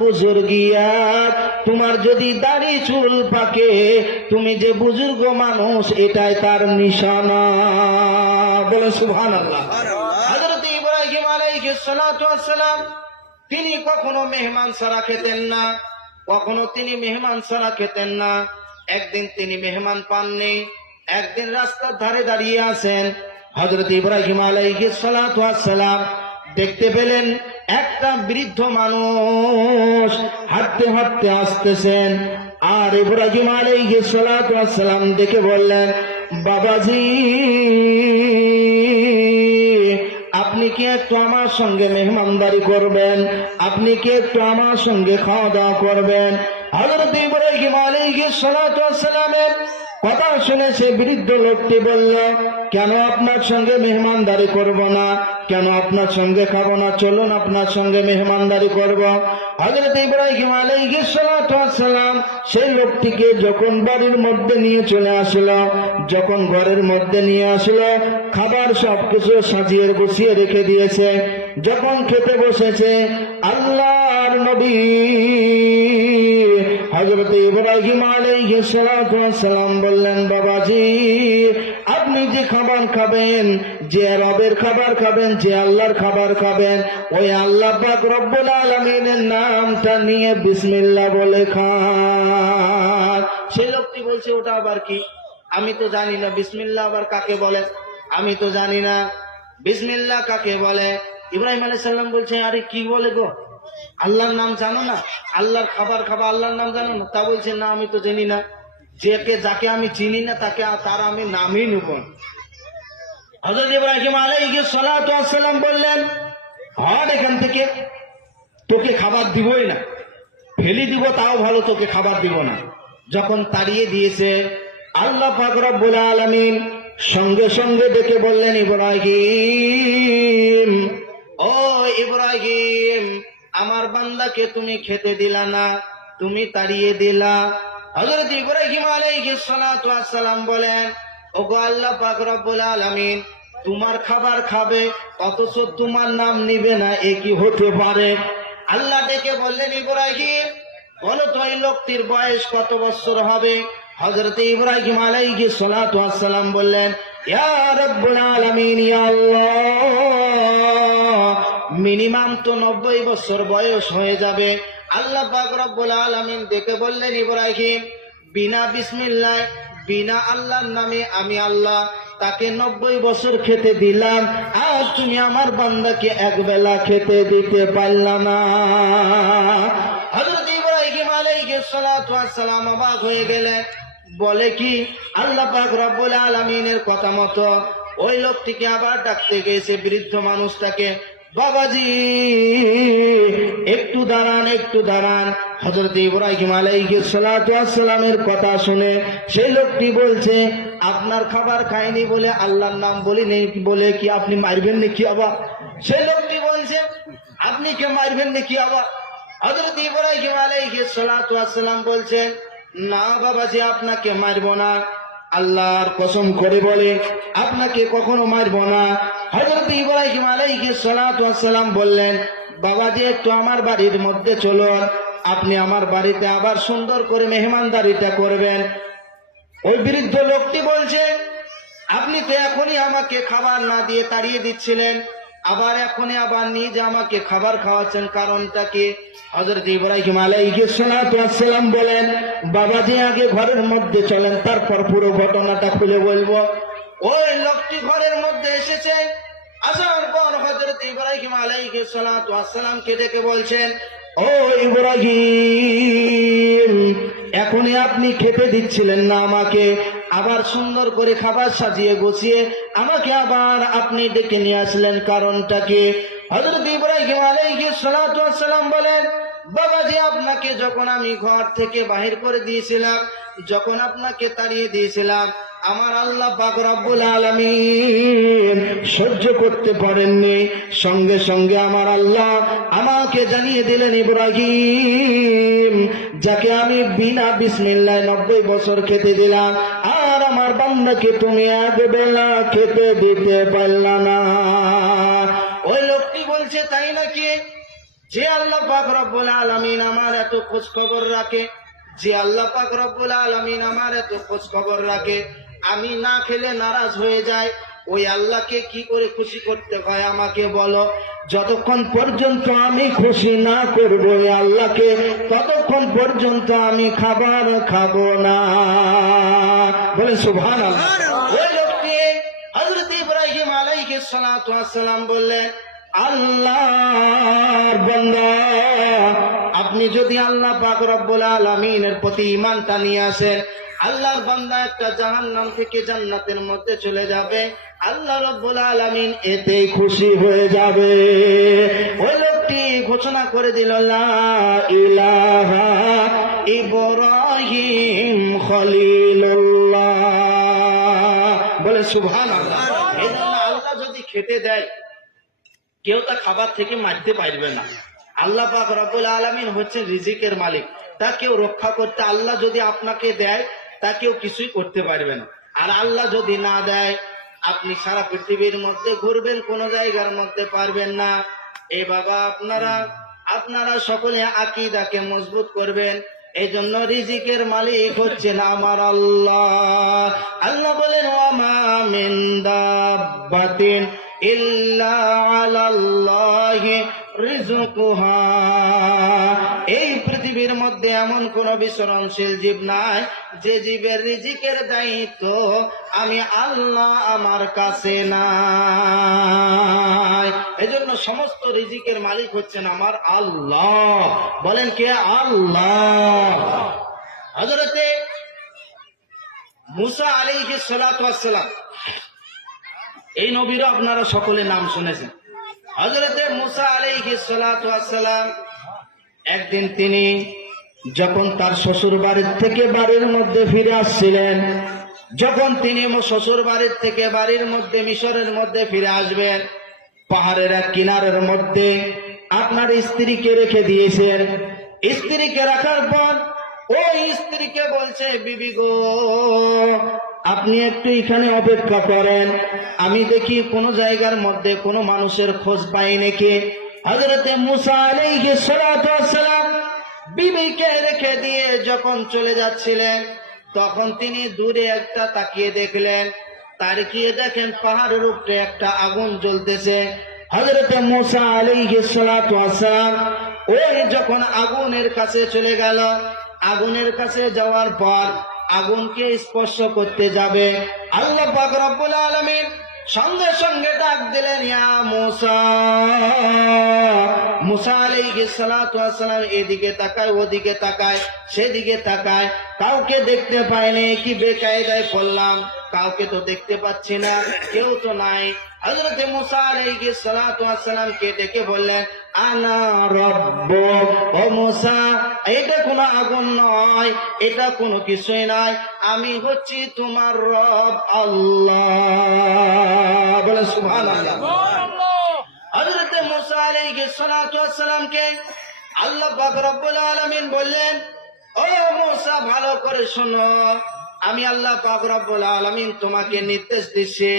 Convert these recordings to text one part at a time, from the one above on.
বুজুর্গিয়াত, তোমার যদি দাড়ি চুল পাকে তুমি যে বুজুর্গ মানুষ এটাই তার নিশানা। বলে সুবহানাল্লাহ। হযরত ইব্রাহিম আলাইহিস সালাতু ওয়াস সালাম তিনি কখনো মেহমান ছাড়া খেতেন না, কখনো তিনি মেহমান ছাড়া খেতেন না। একদিন তিনি মেহমান পাননি, একদিন রাস্তার ধারে দাঁড়িয়ে আছেন। হযরত ইব্রাহিম আলাইহিস সালাতু ওয়াস সালাম দেখতে পেলেন একটা বৃদ্ধ মানুষ হাঁটতে হাঁটতে আসতেছেন। আর ইব্রাহিম আলাইহিস সালাতু ওয়াস সালাম দেখে বললেন, বাবাজি আপনি কি একটু আমার সঙ্গে মেহমানদারি করবেন? আপনি কি একটু আমার সঙ্গে খাওয়া দাওয়া করবেন? হযরত ইব্রাহিম আলাইহিস সালাতু ওয়াস সালামের কথা শুনে সে বৃদ্ধ লোকটি বলল, কেন আপনার সঙ্গে মেহমানদারি করব না? কেন আপনার সঙ্গে খাবো না? চলুন আপনার সঙ্গে মেহমানদারি করব। হযরত ইব্রাহিম আলাইহিস সালাতু ওয়াস সালাম সেই লোকটিকে যখন বাড়ির মধ্যে নিয়ে চলে আসলো, যখন ঘরের মধ্যে নিয়ে আসলো, খাবার সবকিছু সাজিয়ে গুছিয়ে রেখে দিয়েছে। যখন খেতে বসেছে, আল্লাহর নবী হযরত ইব্রাহিম আলাইহিস সালাতু ওয়াস সালাম বললেন, বাবাজি আপনি যে খাবার খাবেন, যে রবের খাবার খাবেন, যে আল্লাহর খাবার খাবেন, ওই আল্লাহ পাক রব্বুল আলামিনের নামটা নিয়ে বিসমিল্লাহ বলে খান। সেই লোকটি বলছে, ওটা আবার কি? আমি তো জানি না বিসমিল্লাহ আবার কাকে বলে, আমি তো জানি না বিসমিল্লাহ কাকে বলে। ইব্রাহিম আলাইহিস সালাম বলছে, আরে কি বলে গো, আল্লাহর নাম জানো না? আল্লাহর খাবার খাবা আল্লাহর নাম জানো না? তা বলছে, না আমি তো জানি না, যাকে আমি চিনি না তাকে তার আমি নামই নেব। হযরত ইব্রাহিম আলাইহিস সালাতু ওয়াস সালাম বললেন, হট এখান থেকে, তোকে খাবার দিবই না, ফেলে দিব তাও ভালো, তোকে খাবার দিব না। যখন তাড়িয়ে দিয়েছে, আল্লাহ পাক রব্বুল আলামিন সঙ্গে সঙ্গে ডেকে বললেন, ইব্রাহিম, ও ইব্রাহিম, আমার বান্দাকে তুমি খেতে দিলা না, তুমি তাড়িয়ে দিলা। হযরত ইব্রাহিম আলাইহিস সালাতু ওয়াস সালাম বলেন, ওগো আল্লাহ পাক রব্বুল আলামিন, তোমার খাবার খাবে অথচ তোমার নাম নিবে না, এ কি হতে পারে? আল্লাহ ডেকে বললেন, ইব্রাহিম বলো তো এই লোকটির বয়স কত বছর হবে? হযরত ইব্রাহিম আলাইহিস সালাতু ওয়াস সালাম বললেন, ইয়া রাব্বুল আলামিন, ইয়া আল্লাহ মিনিমাম তো 90 বছর বয়স হয়ে যাবে। আল্লাহ পাক রব্বুল আলামিন দেখে বললেন, ইব্রাহিম বিনা বিসমিল্লাহ, বিনা আল্লাহর নামে আমি আল্লাহ তাকে 90 বছর খেতে দিলাম, আর তুমি আমার বান্দাকে একবেলা খেতে দিতে পারলা না। হযরত ইব্রাহিম আলাইহিস সালাতু ওয়াস সালাম অবাক হয়ে গেলেন। বলে কি, আল্লাহ পাক রব্বুল আলামিনের কথা মতো ওই লোকটিকে আবার ডাকতে গেছে, বৃদ্ধ মানুষটাকে, বাবাজি একটু দাঁড়ান, একটু দাঁড়ান। হযরত ইব্রাহিম আলাইহিস সালাতু ওয়াস সালামের কথা শুনে সেই লোকটি বলছে, আপনার খাবার খাইনি বলে আল্লাহর নাম বলি নেই বলে কি আপনি মারবেন নাকি আবার? সেই লোকটি বলছে, আপনি কে মারবেন নাকি আবার? হযরত ইব্রাহিম আলাইহিস সালাতু ওয়াস সালাম বলছেন, না বাবাজি আপনাকে মারবো না, আল্লাহর কসম করে বলে আপনাকে কখনো মারবো না। হযরত ইব্রাহিম আলাইহিস সালাতু ওয়াস সালাম বললেন, বাবাজি একটু আমার বাড়ির মধ্যে চলুন, আপনি আমার বাড়িতে আবার সুন্দর করে মেহমানদারিটা করবেন। ওই বৃদ্ধ লোকটি বলছে, আপনি তো এখনই আমাকে খাবার না দিয়ে তাড়িয়ে দিচ্ছিলেন, আবার এখনই আবার নিজে আমাকে খাবার খাওয়াচ্ছেন, কারণটা কি? হযরত ইব্রাহিম আলাইহিস সালাতু ওয়াস সালাম বলেন, বাবাজি আগে ঘরের মধ্যে চলেন, তারপর পুরো ঘটনাটা খুলে বলবো। ওই লোকটি ঘরের মধ্যে এসেছে, আসার পর হযরত ইব্রাহিম আলাইহিস সালাতু ওয়াস সালামকে ডেকে বলছেন, ও ইব্রাহিম, এখনই আপনি খেতে দিচ্ছিলেন না আমাকে, আবার সুন্দর করে খাবার সাজিয়ে গুছিয়ে আমাকে আবার আপনি ডেকে নিয়ে আসলেন, কারণটা কি? হযরত ইব্রাহিম আলাইহিস সালাতু ওয়াস সালাম বলেন, বাবাজি আপনাকে যখন আমি ঘর থেকে বাহির করে দিয়েছিলাম, যখন আপনাকে তাড়িয়ে দিয়েছিলাম, আমার আল্লাহ পাক রব্বুল আলামিন সহ্য করতে পারেননি, সঙ্গে সঙ্গে আমার আল্লাহ আমাকে জানিয়ে দিলেন, ইব্রাহিম যাকে আমি বিনা বিসমিল্লাহ 90 বছর খেতে দিলাম, আর আমার বান্দাকে তুমি একবেলা খেতে দিতে পারলা না। ওই লোকটি বলছে, তাই নাকি? যে আল্লাহ পাক রব্বুল আলামিন আমার এত খোঁজ খবর রাখে, যে আল্লাহ পাক রব্বুল আলামিন আমার এত খোঁজ খবর রাখে, আমি না খেলে নারাজ হয়ে যায়, ওই আল্লাহকে কি করে খুশি করতে হয় আমাকে বলো। যতক্ষণ পর্যন্ত আমি খুশি না করবো ওই আল্লাহকে, ততক্ষণ পর্যন্ত আমি খাবার খাবো না। বলে সুবহানাল্লাহ। ওই লোকটি হযরত ইব্রাহিম আলাইহিস সালাতু ওয়াস সালাম বললেন, আল্লাহর বান্দা, আপনি যদি আল্লাহ পাক রব্বুল আলামিনের প্রতি ঈমানটা নিয়ে আসেন, আল্লাহর বান্দা একটা জাহান্নাম থেকে জান্নাতের মধ্যে চলে যাবে, আল্লাহ রব্বুল আলামিন এতেই খুশি হয়ে যাবে। ওই লোকটি ঘোষণা করে দিল, লা ইলাহা ইব্রাহিম খলিলুল্লাহ। বলে সুবহানাল্লাহ। এই জন্য আল্লাহ যদি খেতে দেয়, কেউ তা খাবার থেকে মারতে পারবে না। আল্লাহ পাক রব্বুল আলামিন হচ্ছেন রিজিকের মালিক, তা কেউ রক্ষা করতে, আল্লাহ যদি আপনাকে দেয় তা কেউ কিছুই করতে পারবে না। আর আল্লাহ যদি না দেয়, আপনি সারা পৃথিবীর মধ্যে ঘুরবেন, কোন জায়গার মধ্যে পারবেন না। এ বাবা, আপনারা সকলে আকীদাকে মজবুত করবেন। এই জন্য রিজিকের মালিক হচ্ছেন আমার আল্লাহ। আল্লাহ বলেন, ওয়া মা মিন দাব্বাতিন ইল্লা আলাল্লাহি রিজকুহা। এই পৃথিবীর মধ্যে এমন কোন বিচরণশীল জীব নাই যে জীবের রিজিকের দায়িত্ব আমি আল্লাহ আমার কাছে নাই। এজন্য সমস্ত রিজিকের মালিক হচ্ছেন আমার আল্লাহ। বলেন কে? আল্লাহ। হযরতে মুসা আলাইহিস সালাতু ওয়াস সালাম, এই নবীরও আপনারা সকলে নাম শুনেছেন। হযরতে মুসা আলাইহিস সালাতু ওয়াস সালাম, একদিন তিনি যখন তার শ্বশুর বাড়ির থেকে বাড়ির মধ্যে ফিরে আসছিলেন, যখন তিনি শ্বশুর বাড়ির থেকে বাড়ির মধ্যে মিশরের মধ্যে ফিরে আসবেন, পাহাড়ের এক কিনারের মধ্যে আপনার স্ত্রীকে রেখে দিয়েছেন। স্ত্রীকে রাখার পর ওই স্ত্রীকে বলছে, বিবি গো, আপনি একটু এখানে অপেক্ষা করেন, আমি দেখি কোন জায়গার মধ্যে কোনো মানুষের খোঁজ পাই নাকি। হযরতে মুসা আলাইহিস সালাতু ওয়াস সালাম বিবিকে রেখে দিয়ে যখন চলে যাচ্ছিলেন, তখন তিনি দূরে একটা তাকিয়ে দেখলেন। তাকিয়ে দেখেন পাহাড়ের উপরে একটা আগুন জ্বলতেছে। হযরতে মুসা আলাইহিস সালাতু ওয়াস সালাম ওই যখন আগুনের কাছে চলে গেল, আগুনের কাছে যাওয়ার পর আগুনকে স্পর্শ করতে যাবে, আল্লাহ পাক রব্বুল আলামিন সঙ্গে সঙ্গে ডাক দিলেন, ইয়া মুসা। মুসা আলাইহিস সালাতু ওয়াস সালাম এদিকে তাকায়, ওদিকে তাকায়, সেদিকে তাকায়, কাউকে দেখতে পায়নি। কি বেকায়দায় পড়লাম, কাউকে তো দেখতে পাচ্ছি না, কেউ তো নাই। হযরতে মুসা আলাইহিস সালাতু ওয়াস সালাম কে ডেকে বললেন, আনা রব্বুক। ও মুসা, এটা কোনো আগুন নয়, এটা কোনো কিছুই নয়, আমি হচ্ছি তোমার রব আল্লাহ। বলে সুবহানাল্লাহ। হযরতে মুসা আলাইহিস সালাতু ওয়াস সালামকে আল্লাহ পাক রব্বুল আলামিন বললেন, ও মুসা, ভালো করে শোনো, আমি আল্লাহ পাক রব্বুল আলামিন তোমাকে নির্দেশ দিচ্ছি,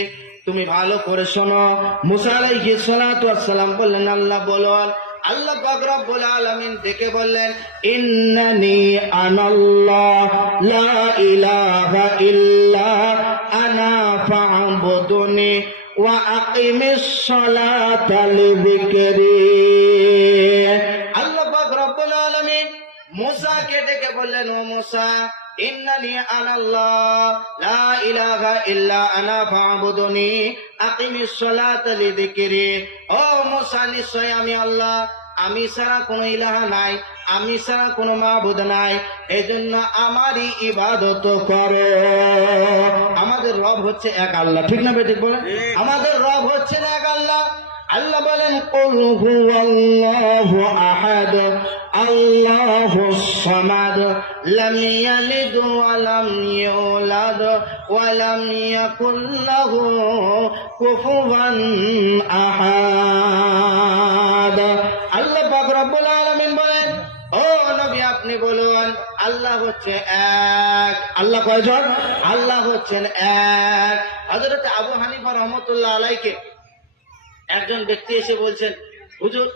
তুমি ভালো করে শোনো। মুসা আলাইহিস সালাতু ওয়াস সালাম বললেন, আল্লাহ বলুন। আল্লাহ পাক রব্বুল আলামিন ডেকে বললেন, ইন্নানি আনাল্লাহ লা ইলাহা ইল্লা আনা ফা'বুদনি ওয়া আকিমিস সালাতা লিযিকরি। আল্লাহ পাক রব্বুল আলামিন মুসাকে ডেকে বললেন, ও মুসা, ইন্নানি আনাল্লাহ লা ইলাহা ইল্লা আনা ফা'বুদনি আকিমিস সালাতা লিযিকরি। ও মুসা, নিশ্চয় আমি আল্লাহ, আমি ছাড়া কোনো ইলাহা নাই, আমি ছাড়া কোনো মাবুদ নাই, এজন্য আমারই ইবাদত করো। আমাদের রব হচ্ছে এক আল্লাহ, ঠিক না বেঠিক বলেন? আমাদের রব হচ্ছে এক আল্লাহ। আল্লাহ বলেন, কুল হুয়াল্লাহু আহাদ আল্লাহুস সামাদ লাম ইয়ালিদ ওয়া লাম ইউলাদ ওয়া লাম ইয়াকুল লাহু কুফুয়ান আহাদ। আল্লাহ পাক রব্বুল আলামিন বলেন, ও নবী, আপনি বলুন, আল্লাহ হচ্ছে এক। আল্লাহ কয়জন? আল্লাহ হচ্ছেন এক। হযরত আবু হানিফা রাহমাতুল্লাহ আলাইহি একজন ব্যক্তি এসে বলছেন, হুজুর,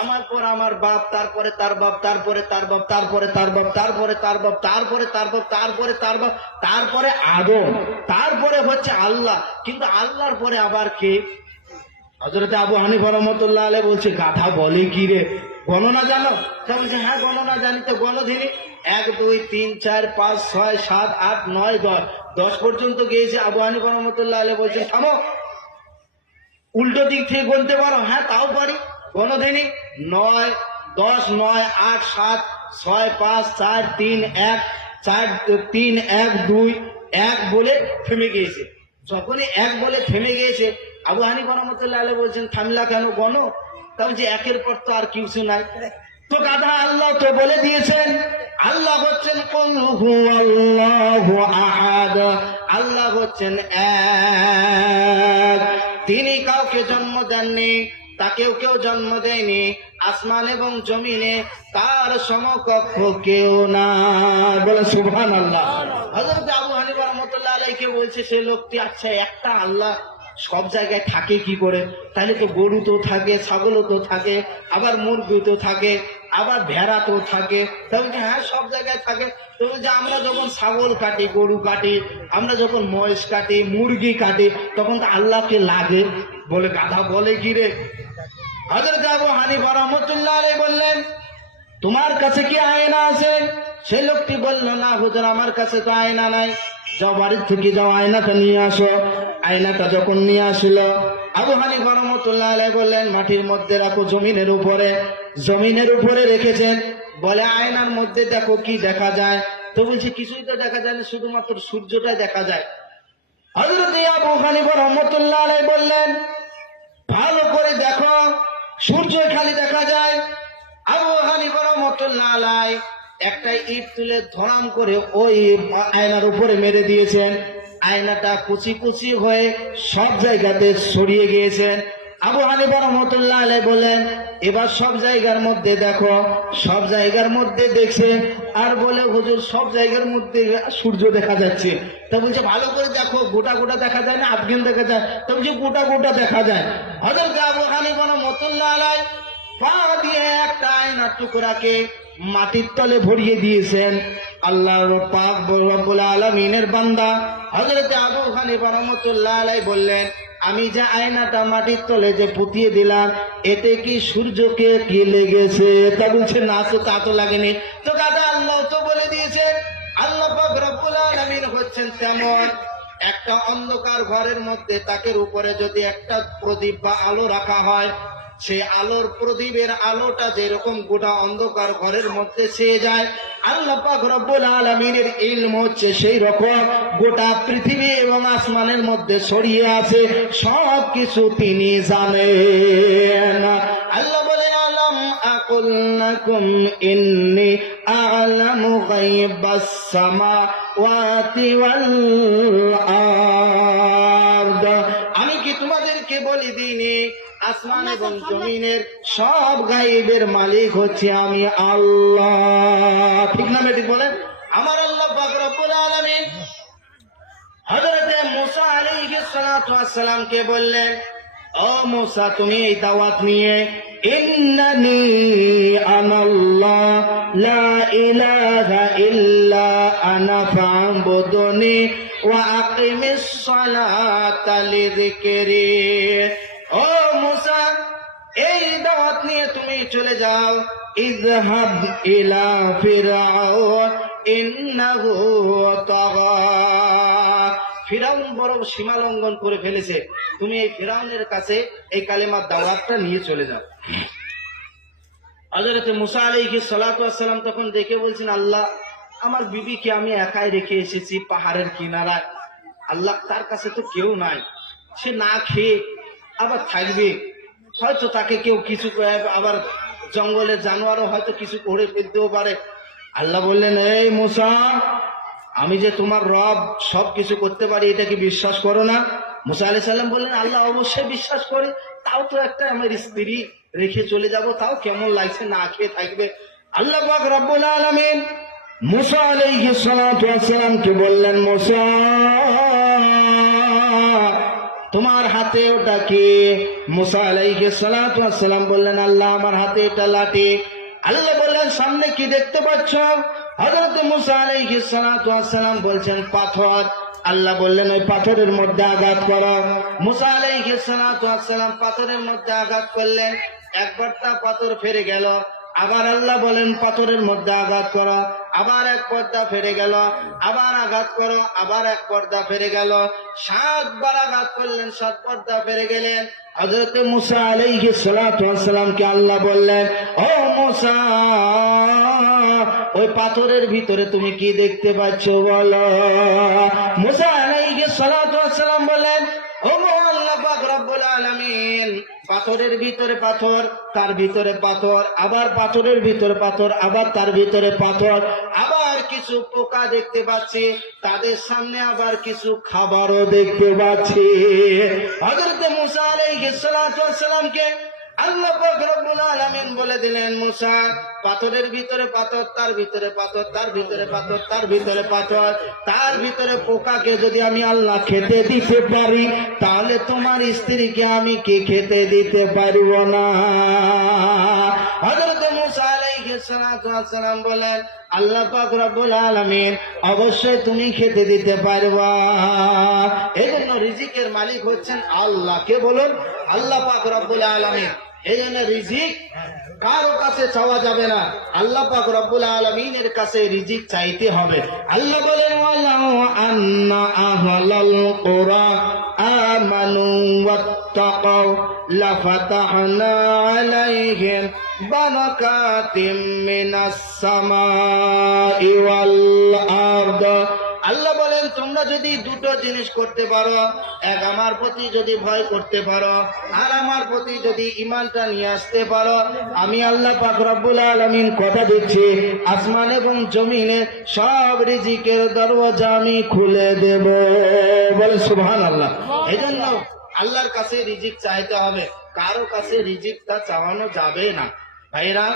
আমার পর আমার বাপ, তারপরে তার বাপ, তারপরে তার বাপ, তারপরে তার বাপ, তারপরে তার বাপ, তারপরে তার বাপ, তারপরে তার বাপ, তারপরে আদম, তারপরে হচ্ছে আল্লাহ। কিন্তু আল্লাহর পরে আবার কে? হযরত আবু হানিফা রাহমাতুল্লাহ আলাইহি বলছে, গাধা বলে কি রে, গণনা জানো? তা বলছে, হ্যাঁ গণনা জানি। তো গণধিনী 1 2 3 4 5 6 7 8 9 10, 10 পর্যন্ত গিয়েছে। আবু হানিফা রাহমাতুল্লাহ আলাইহি বলছেন, থামো, উল্টো দিক থেকে গুনতে পারো? হ্যাঁ তাও পারি। গণধিনী 9 10 9 8 7 6 5 4 3 1 4 3 1 2 1 বলে থেমে গিয়েছে। যখনই 1 বলে থেমে গিয়েছে, আবু হানিফা রাহমাতুল্লাহ আলাইহি বলছেন, থামলা কেন, গণো। তাও যে 1 এর পর তো আর কিছু নাই। তো গাধা, আল্লাহ তো বলে দিয়েছেন, আল্লাহ হচ্ছেন কুল হুয়াল্লাহু আহাদ, আল্লাহ হচ্ছেন এক, তিনি কাউকে জন্ম দেননি, তাকেও কেউ জন্ম দেয়নি, আসমান এবং জমিনে তার সমকক্ষ কেউ না। বলে সুবহানাল্লাহ। হযরত আবু হানিফা রাহমাতুল্লাহ আলাইহি বলছে, সে লোকটি, আচ্ছা একটা আল্লাহ সব জায়গায় থাকে কি করে? তাহলে তো গরু তো থাকে, ছাগলও তো থাকে, আবার মুরগি তো থাকে, আবার ভেড়া তো থাকে। তাহলে হ্যাঁ সব জায়গায় থাকে। তো যে আমরা যখন ছাগল কাটি, গরু কাটি, আমরা যখন মহিষ কাটি, মুরগি কাটি, তখন তো আল্লাহকে লাগে। বলে গাধা বলে কি রে। হযরত আবু হানিফা রাহমাতুল্লাহ আলাইহি বললেন, তোমার কাছে কি আয়না আছে? সেই লোকটি বলল, না হুজুর, আমার কাছে তো আয়না নাই। যাও বাড়ির থেকে যাও, আয়নাটা নিয়ে আসো। আয়নাটা যখন নিয়ে আসলো, আবু হানিফা রাহমাতুল্লাহ আলাইহি বললেন, মাটির মধ্যে রাখো, জমিনের উপরে। জমিনের উপরে রেখেছেন। বলে, আয়নার মধ্যে দেখো কি দেখা যায়? তো বলছে, কিছুই তো দেখা যায় না, শুধুমাত্র সূর্যটাই দেখা যায়। হযরত আবু হানিফা রাহমাতুল্লাহ আলাইহি বললেন, ভালো করে দেখো, সূর্য খালি দেখা যায়। আবু হানিফা রাহমাতুল্লাহ আলাইহি একটা ইট তুলে ধরাম করে ওই আয়নার উপরে মেরে দিয়েছেন। আয়নাটা কুচি কুচি হয়ে সব জায়গাতে ছড়িয়ে গিয়েছেন। আবু হানিফা রাহমাতুল্লাহ আলাইহি বলেন, এবার সব জায়গার মধ্যে দেখো। সব জায়গার মধ্যে দেখছে, আর বলে, হুজুর সব জায়গার মধ্যে সূর্য দেখা যাচ্ছে। তা বলছে, ভালো করে দেখো, গোটা গোটা দেখা যায় না, আধঘেন দেখা যায়? তা বলছে, গোটা গোটা দেখা যায়। হযরত আবু হানিফা রাহমাতুল্লাহ আলাইহি পা দিয়ে একটা আয়নার টুকরাকে মাটির তলে ভরিয়ে দিয়েছেন। আল্লাহর পাক রব্বুল আলামিনের বান্দা হযরত আবু হানিফা রাহমাতুল্লাহ আলাইহি বললেন, আমি যে আয়নাটা মাটির তলে যে পুঁতিয়ে দিলাম, এতে কি সূর্যকে কি লেগেছে? তা বলছে, না তো, তা তো লাগেনি। তো দাদা, আল্লাহ তো বলে দিয়েছেন, আল্লাহ পাক রব্বুল আলামিন হচ্ছেন তেমন। একটা অন্ধকার ঘরের মধ্যে তাকের উপরে যদি একটা প্রদীপ বা আলো রাখা হয়, সেই আলোর প্রদীপের আলোটা যেরকম গোটা অন্ধকার ঘরের মধ্যে ছেয়ে যায়, আল্লাহ পাক রব্বুল আলামিনের ইলম হচ্ছে সেই রকম গোটা পৃথিবী এবং আসমানের মধ্যে ছড়িয়ে আছে, সব কিছু তিনি জানেন। আল্লাহ বলেন, আলাম আকুল লাকুম ইন্নী আ'লামু গায়বাস সামাওয়াতি ওয়াল আরদ, আমি কি তোমাদেরকে বলি দিইনি আসমান এবং জমিনের সব গায়েবের মালিক হচ্ছে আমি আল্লাহ? ঠিক না বেটি বলেন? আমার আল্লাহ পাক রব্বুল আলামিন হযরত মুসা আলাইহিস সালাতু ওয়াস সালামকে বললেন, ও মুসা, তুমি এই দাওয়াত নিয়ে, ইন্নানি আনাল্লাহ লা ইলাহা ইল্লা আনা ফা'বুদনি ওয়া আকিমিস সালাতা লিযিকরি। ও মুসা, এই দাওয়াত নিয়ে তুমি চলে যাও, ইযহাব ইলা ফিরআউন ইন্নাহু তাগা, ফিরআউন বড় সীমা লঙ্ঘন করে ফেলেছে, তুমি এই ফিরআউনের কাছে এই কালেমার দাওয়াতটা নিয়ে চলে যাও। হযরত মুসা আলাইহিস সালাতু ওয়াস সালাম তখন দেখে বলছেন, আল্লাহ, আমার বিবিকে আমি একাই রেখে এসেছি পাহাড়ের কিনারায়, আল্লাহ তার কাছে তো কেউ নাই, সে না খেয়ে আবার থাকবে, হয়তো তাকে কেউ কিছু, আবার জঙ্গলের জানোয়ারও হয়তো কিছু করে ফেলতেও পারে। আল্লাহ বললেন, এই মুসা, আমি যে তোমার রব, সব কিছু করতে পারি, এটা কি বিশ্বাস করো না? মুসা আলাইহিস সালাম বললেন, আল্লাহ অবশ্যই বিশ্বাস করি, তাও তো একটা আমার স্ত্রী রেখে চলে যাব, তাও কেমন লাগছে, না খেয়ে থাকবে। আল্লাহ পাক রব্বুল আলামিন মুসা আলাইহিস সালাতু ওয়াস সালামকে বললেন, মুসা, তোমার হাত হাতে ওটা কি? মুসা আলাইহিস সালাতু ওয়াস সালাম বললেন, আল্লাহ আমার হাতে এটা লাঠি। আল্লাহ বললেন, সামনে কি দেখতে পাচ্ছ? হযরত মুসা আলাইহিস সালাতু ওয়াস সালাম বলছেন, পাথর। আল্লাহ বললেন, ওই পাথরের মধ্যে আঘাত করো। মুসা আলাইহিস সালাতু ওয়াস সালাম পাথরের মধ্যে আঘাত করলেন, একবার তা পাথর ফেরে গেল। আবার আল্লাহ বলেন, পাথরের মধ্যে আঘাত করো। আবার এক পর্দা ফেরে গেল, আবার আঘাত করো, আবার এক পর্দা ফেরে গেল। 7 বার আঘাত করলেন, 7 পর্দা ফেরে গেলেন। হযরত মুসা আলাইহিস সালাতু ওয়াস সালামকে আল্লাহ বললেন, ও মুসা, ওই পাথরের ভিতরে তুমি কি দেখতে পাচ্ছ বলো? মুসা আলাইহিস সালাতু ওয়াস সালাম বললেন, ও আল্লাহ পাক রব্বুল আলামিন, পাথরের ভিতরে পাথর, তার ভিতরে পাথর, আবার পাথরের ভিতরে পাথর, আবার তার ভিতরে পাথর, আবার কিছু পোকা দেখতে পাচ্ছি, তাদের সামনে আবার কিছু খাবারও দেখতে পাচ্ছি। হযরত মুসা আলাইহিস সালাতু ওয়াস সালামকে আল্লাহ পাক রব্বুল আলামিন বলে দিলেন, মুসা, পাথরের ভিতরে পাথর, তার ভিতরে পাথর, তার ভিতরে পাথর, তার ভিতরে পাথর, তার ভিতরে পোকাকে যদি আমি আল্লাহ খেতে দিতে পারি, তাহলে তোমার স্ত্রীকে আমি কি খেতে দিতে পারব না? হযরত মুসা আলাইহিস সালাতু ওয়াস সালাম বলেন, আল্লাহ পাক রব্বুল আলামিন, অবশ্যই তুমি খেতে দিতে পারবা। এজন্য রিজিকের মালিক হচ্ছেন আল্লাহ। কে বলুন? আল্লাহ পাক রব্বুল আলামিন। এই জন্য রিজিক কারো কাছে চাওয়া যাবে না, আল্লাহ পাক রব্বুল আলামিনের কাছে রিজিক চাইতে হবে। আল্লাহ বলেন, ওয়ালাউ আন্না আহলাল কুরা আমানু ওয়াত্তাকাউ লাফাতাহনা আলাইহিম বারাকাতিম মিনাস সামাই ওয়াল আরদ। আল্লাহ বলেন, তোমরা যদি দুটো জিনিস করতে পারো, এক আমার প্রতি যদি ভয় করতে পারো, আর আমার প্রতি যদি ঈমানটা নিয়ে আসতে পারো, আমি আল্লাহ পাক রব্বুল আলামিন কথা দিচ্ছি, আসমান এবং জমিনের সব রিজিকের দরওয়াজা আমি খুলে দেব। বলে সুবহানাল্লাহ। এজন্য আল্লাহর কাছে রিজিক চাইতে হবে, কারো কাছে রিজিকটা চাওয়ানো যাবে না। ভাইরা,